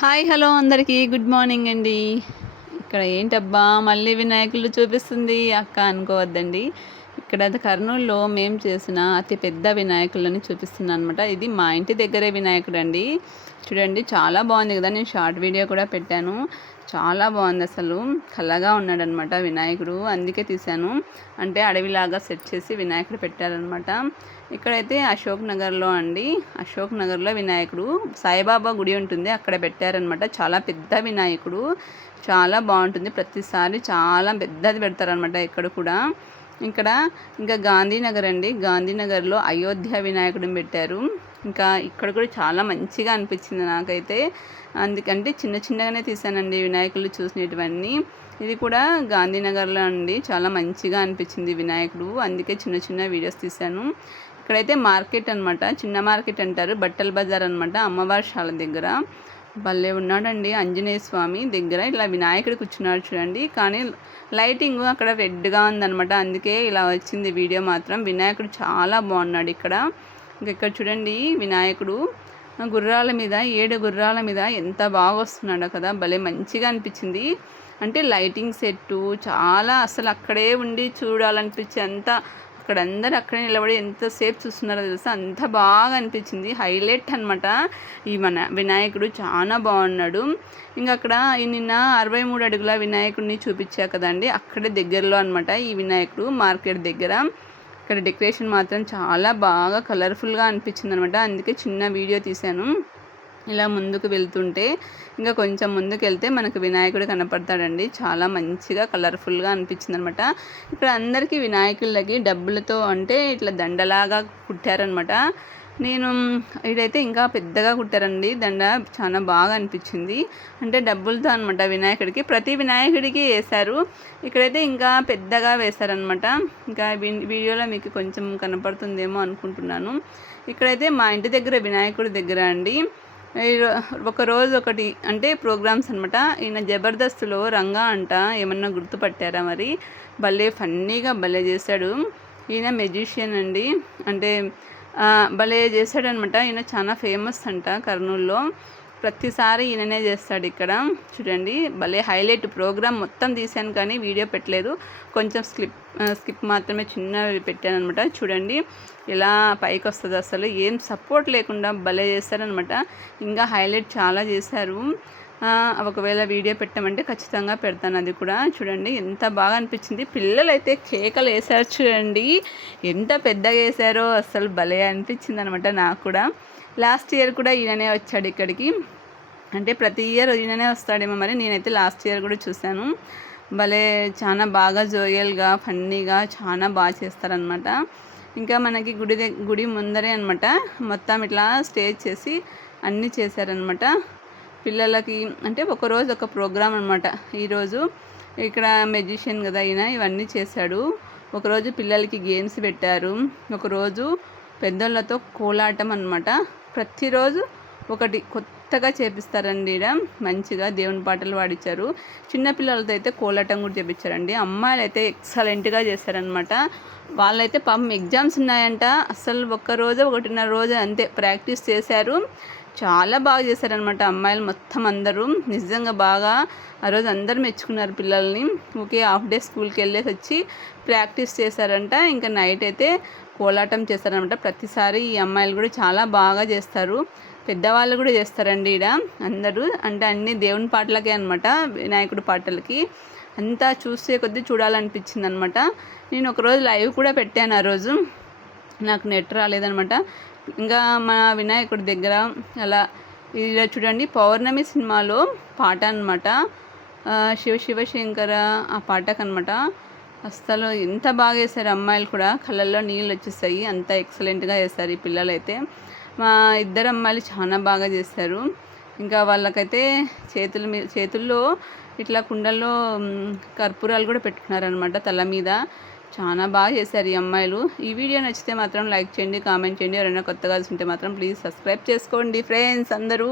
Hi hello అందరికీ. Good morning అండి. ఇక్కడ ఏంటబ్బా మళ్ళీ వినాయకులు చూపిస్తుంది. అక్క అనుకోవద్దండి. ఇక్కడ కర్నూలులో మేము చేసిన అతి పెద్ద వినాయకులని చూపిస్తున్నాను అనమాట ఇది మా ఇంటి దగ్గరే వినాయకుడు అండి చూడండి చాలా బాగుంది కదా. నేను షార్ట్ వీడియో కూడా పెట్టాను. చాలా బాగుంది అసలు. కళ్ళగా ఉన్నాడనమాట వినాయకుడు. అందుకే తీశాను. అంటే అడవిలాగా సెట్ చేసి వినాయకుడు పెట్టారనమాట. ఇక్కడైతే అశోక్ నగర్లో అండి. అశోక్ నగర్లో వినాయకుడు. సాయిబాబా గుడి ఉంటుంది. అక్కడ పెట్టారనమాట. చాలా పెద్ద వినాయకుడు. చాలా బాగుంటుంది. ప్రతిసారి చాలా పెద్దది పెడతారనమాట ఇక్కడ కూడా. ఇక్కడ ఇంకా గాంధీనగర్ అండి. గాంధీనగర్లో అయోధ్య వినాయకుడిని పెట్టారు. ఇంకా ఇక్కడ కూడా చాలా మంచిగా అనిపించింది నాకైతే. అందుకంటే చిన్న చిన్నగానే తీసానండి వినాయకులు చూసినటువన్నీ. ఇది కూడా గాంధీనగర్లో అండి. చాలా మంచిగా అనిపించింది వినాయకుడు. అందుకే చిన్న చిన్న వీడియోస్ తీశాను. ఇక్కడైతే మార్కెట్ అనమాట చిన్న మార్కెట్ అంటారు. బట్టల బజార్ అనమాట అమ్మవారి శాల దగ్గర. భలే ఉన్నాడండి ఆంజనేయ స్వామి దగ్గర. ఇలా వినాయకుడు కూర్చున్నాడు చూడండి. కానీ లైటింగ్ అక్కడ రెడ్గా ఉందనమాట అందుకే ఇలా వచ్చింది వీడియో మాత్రం. వినాయకుడు చాలా బాగున్నాడు ఇక్కడ. ఇంకా ఇక్కడ చూడండి వినాయకుడు. గుర్రాల మీద ఏడు గుర్రాల మీద ఎంత బాగా వస్తున్నాడో కదా. భలే మంచిగా అనిపించింది. అంటే లైటింగ్ సెట్టు చాలా అసలు అక్కడే ఉండి చూడాలనిపించే అంత అక్కడ అందరు అక్కడే నిలబడి ఎంతసేపు చూస్తున్నారో తెలుసా? అంత బాగా అనిపించింది. హైలైట్ అనమాట ఈ మన వినాయకుడు చాలా బాగున్నాడు. ఇంకా అక్కడ నిన్న అరవై మూడు అడుగుల వినాయకుడిని చూపించా కదండి. అక్కడే దగ్గరలో అనమాట ఈ వినాయకుడు మార్కెట్ దగ్గర. ఇక్కడ డెకరేషన్ మాత్రం చాలా బాగా కలర్ఫుల్గా అనిపించింది అనమాట అందుకే చిన్న వీడియో తీశాను. ఇలా ముందుకు వెళ్తుంటే ఇంకా కొంచెం ముందుకు వెళ్తే మనకు వినాయకుడు కనపడతాడండి. చాలా మంచిగా కలర్ఫుల్గా అనిపించింది అనమాట ఇక్కడ అందరికీ వినాయకులకి డబ్బులతో అంటే ఇట్లా దండలాగా కుట్టారనమాట. నేను ఇదైతే ఇంకా పెద్దగా కుట్టారండి. దండ చాలా బాగా అనిపించింది. అంటే డబ్బులతో అనమాట వినాయకుడికి. ప్రతి వినాయకుడికి వేశారు. ఇక్కడైతే ఇంకా పెద్దగా వేశారనమాట ఇంకా వీడియోలో మీకు కొంచెం కనపడుతుందేమో అనుకుంటున్నాను. ఇక్కడైతే మా ఇంటి దగ్గర వినాయకుడి దగ్గర అండి. ఒకరోజు ఒకటి అంటే ప్రోగ్రామ్స్ అనమాట ఈయన జబర్దస్త్లో రంగా అంట ఏమన్నా గుర్తుపట్టారా మరి? భలే ఫన్నీగా భలే చేశాడు. ఈయన మెజిషియన్ అండి. అంటే భలే చేశాడనమాట. ఈయన చాలా ఫేమస్ అంట కర్నూలులో. ప్రతిసారి ఈయననే చేస్తాడు ఇక్కడ. చూడండి భలే హైలైట్ ప్రోగ్రామ్ మొత్తం తీశాను కానీ వీడియో పెట్టలేదు. కొంచెం స్లిప్ స్కిప్ మాత్రమే చిన్నవి పెట్టాను అనమాట చూడండి ఎలా పైకి వస్తుంది అసలు. ఏం సపోర్ట్ లేకుండా భలే చేస్తారనమాట. ఇంకా హైలైట్ చాలా చేశారు. ఒకవేళ వీడియో పెట్టామంటే ఖచ్చితంగా పెడతాను అది కూడా. చూడండి ఎంత బాగా అనిపించింది. పిల్లలు అయితే కేకలు వేసారు చూడండి. ఎంత పెద్దగా వేసారో అసలు భలే అనిపించింది అనమాట నాకు కూడా. లాస్ట్ ఇయర్ కూడా ఈయననే వచ్చాడు ఇక్కడికి. అంటే ప్రతి ఇయర్ ఈయననే వస్తాడేమో మరి. నేనైతే లాస్ట్ ఇయర్ కూడా చూశాను. భలే చాలా బాగా జోయల్గా ఫన్నీగా చాలా బాగా చేస్తారనమాట. ఇంకా మనకి గుడి గుడి ముందరే అనమాట. మొత్తం ఇట్లా స్టేజ్ చేసి అన్నీ చేశారనమాట. పిల్లలకి అంటే ఒకరోజు ఒక ప్రోగ్రామ్ అనమాట ఈరోజు ఇక్కడ మెజిషియన్ కదా అయినా ఇవన్నీ చేశాడు. ఒకరోజు పిల్లలకి గేమ్స్ పెట్టారు. ఒకరోజు పెద్దోళ్ళతో కోలాటం అనమాట ప్రతిరోజు ఒకటి కొత్తగా చేపిస్తారండి ఇక్కడ మంచిగా దేవుని పాటలు పాడించారు చిన్నపిల్లలతో అయితే కోలాటం కూడా చేపించారండి అమ్మాయిలు అయితే ఎక్సలెంట్గా చేశారనమాట వాళ్ళైతే పాపం ఎగ్జామ్స్ ఉన్నాయంట. అసలు ఒక్క రోజు ఒకటిన్నర రోజు అంతే. ప్రాక్టీస్ చేశారు. చాలా బాగా చేశారనమాట అమ్మాయిలు మొత్తం అందరూ. నిజంగా బాగా ఆ రోజు అందరు మెచ్చుకున్నారు పిల్లల్ని. ఓకే హాఫ్ డే స్కూల్కి వెళ్ళేసి వచ్చి ప్రాక్టీస్ చేశారంట. ఇంకా నైట్ అయితే కోలాటం చేస్తారనమాట ప్రతిసారి ఈ అమ్మాయిలు కూడా చాలా బాగా చేస్తారు. పెద్దవాళ్ళు కూడా చేస్తారండి ఈడ అందరూ. అంటే అన్ని దేవుని పాటలకే అనమాట వినాయకుడి పాటలకి. అంతా చూసే కొద్దీ చూడాలనిపించింది అనమాట నేను ఒకరోజు లైవ్ కూడా పెట్టాను ఆ రోజు. నాకు నెట్ రాలేదనమాట ఇంకా మన వినాయకుడి దగ్గర అలా ఇలా చూడండి పౌర్ణమి సినిమాలో పాట అనమాట శివ శివశంకర ఆ పాటకు అనమాట అస్సలు ఎంత బాగా వేశారు అమ్మాయిలు కూడా. కళ్ళల్లో నీళ్ళు వచ్చేస్తాయి అంత ఎక్సలెంట్గా వేస్తారు ఈ పిల్లలైతే. మా ఇద్దరు అమ్మాయిలు చాలా బాగా చేస్తారు ఇంకా వాళ్ళకైతే చేతుల మీద చేతుల్లో ఇట్లా కుండల్లో కర్పూరాలు కూడా పెట్టుకున్నారనమాట తల మీద. చాలా బాగా చేశారు ఈ అమ్మాయిలు. ఈ వీడియో నచ్చితే మాత్రం లైక్ చేయండి కామెంట్ చేయండి. ఎవరైనా కొత్తగా ఉంటే మాత్రం ప్లీజ్ సబ్స్క్రైబ్ చేసుకోండి ఫ్రెండ్స్ అందరూ.